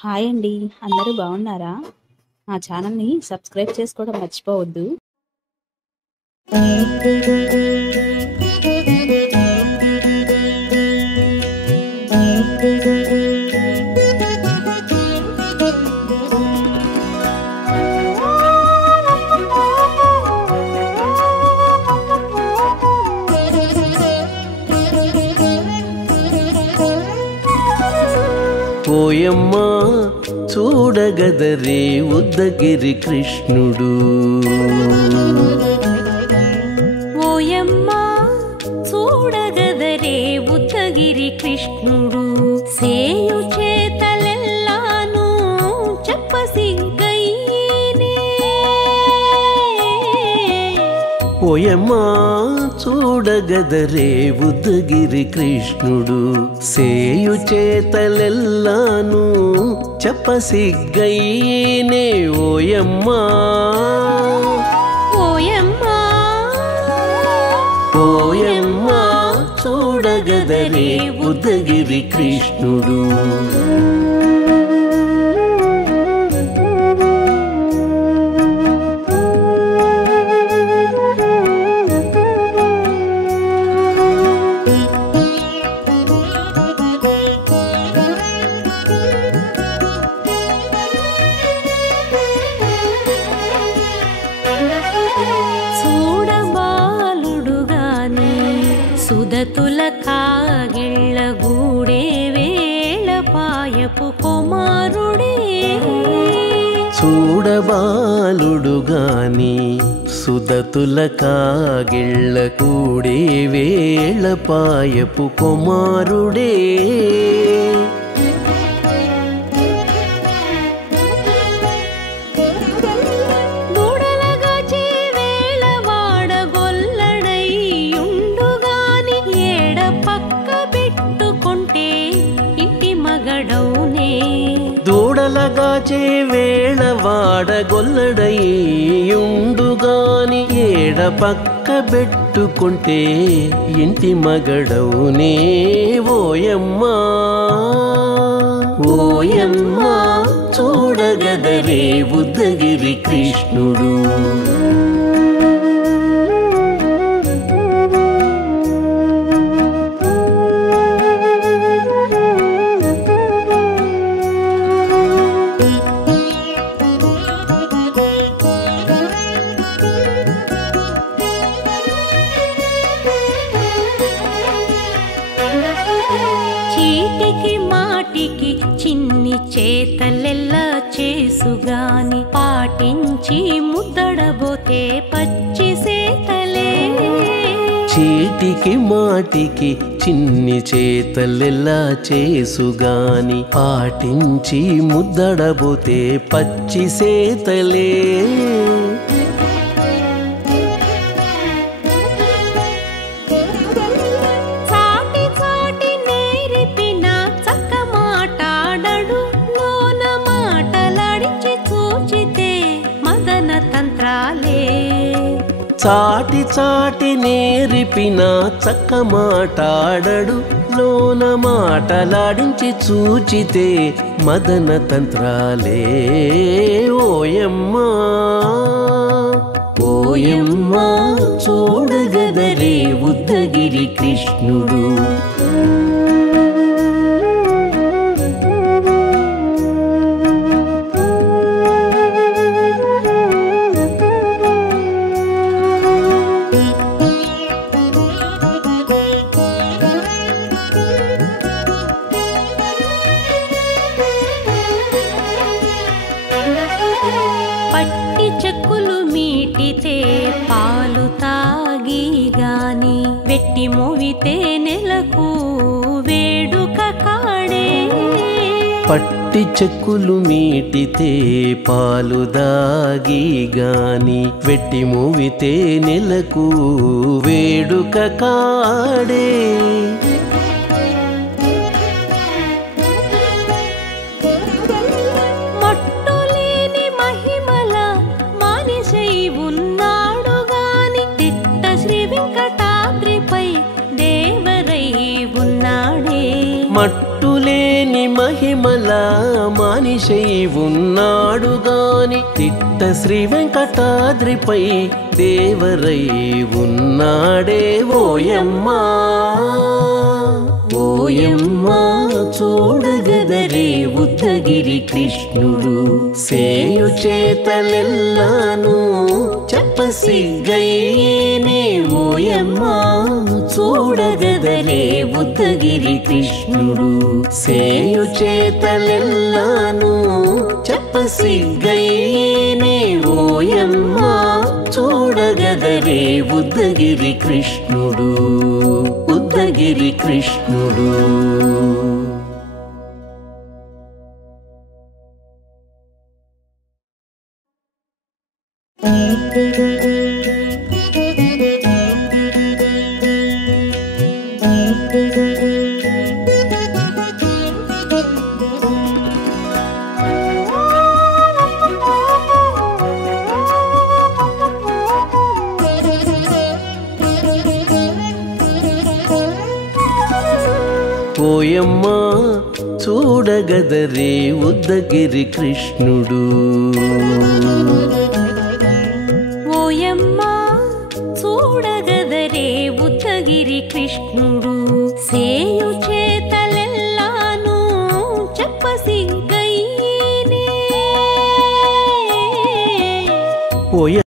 Hi అండి. అందరూ బాగున్నారా? మా ఛానల్‌ని సబ్స్క్రైబ్ చేసుకోవడం మర్చిపోవద్దు. ఓయమ్మా చూడగదరే ఉద్దగిరి కృష్ణుడు. ఓయమ్మా చూడగదరే ఉద్దగిరి కృష్ణుడు. సేయు చేతలెల్లాను చెప్పసిగ్గయ్యేనే. ఓయమ్మా చూడగదరే ఉద్దగిరి కృష్ణుడు. సేయు చేతలెల్లాను చెప్పసిగ్గయ్యేనే. ఓయమ్మా ఓయమ్మా ఓయమ్మా చూడగదరే ఉద్దగిరి కృష్ణుడు. సుదతుల కాగిళ్ళ గూడే వేళ పాయపు కుమారుడే. చూడబాలుడు గాని సుదతుల కాగిళ్ళ కూడే వేళ పాయపు కుమారుడే. దూడలగాచే వేళ వాడగొల్లడయ్యుండుగాని ఏడ పక్క పెట్టుకుంటే ఇంటి మగడవునే. ఓయమ్మా ఓయమ్మా చూడగదరే ఉద్దగిరి కృష్ణుడు. చీటికి మాటికి చిన్ని చేతలెల్లా చేసుగాని పాటించి ముద్దడబోతే పచ్చి సేతలే. చీటికి మాటికి చిన్ని చేతలెల్లా చేసుగాని పాటించి ముద్దడబోతే పచ్చి సేతలే. చాటి చాటి నేరిపిన చక్క మాటాడడు లోన మాటలాడించి చూచితే మదన తంత్రాలే. ఓయమ్మా ఓయమ్మా చూడగదరే ఉద్దగిరి కృష్ణుడు. పట్టి చెక్కులు మీటితే పాలు తాగి గాని వెట్టి మోవితే నెలకు వేడుక కాడే. పట్టి చెక్కులు మీటితే పాలు దాగి గాని వెట్టి మూవితే నెలకు వేడుక కాడే. మట్టులేని మహిమ మహిమల మనిషై ఉన్నాడు గాని తిట్ట శ్రీ వెంకటాద్రిపై దేవరై ఉన్నాడే ఓయమ్మా ఓయమ్మా చూడగదరే ఉద్దగిరి కృష్ణుడు సేయు చేతలెల్లాను చెప్పసిగ్గయ్యేనే ఓయమ్మా చూడగదరే ఉద్దగిరి కృష్ణుడు సేయు చేతలెల్లాను చెప్పసిగ్గయ్యేనే ఓయమ్మా చూడగదరే ఉద్దగిరి కృష్ణుడు ఉద్దగిరి కృష్ణుడు ఓయమ్మా చూడగదరే ఉద్దగిరి కృష్ణుడు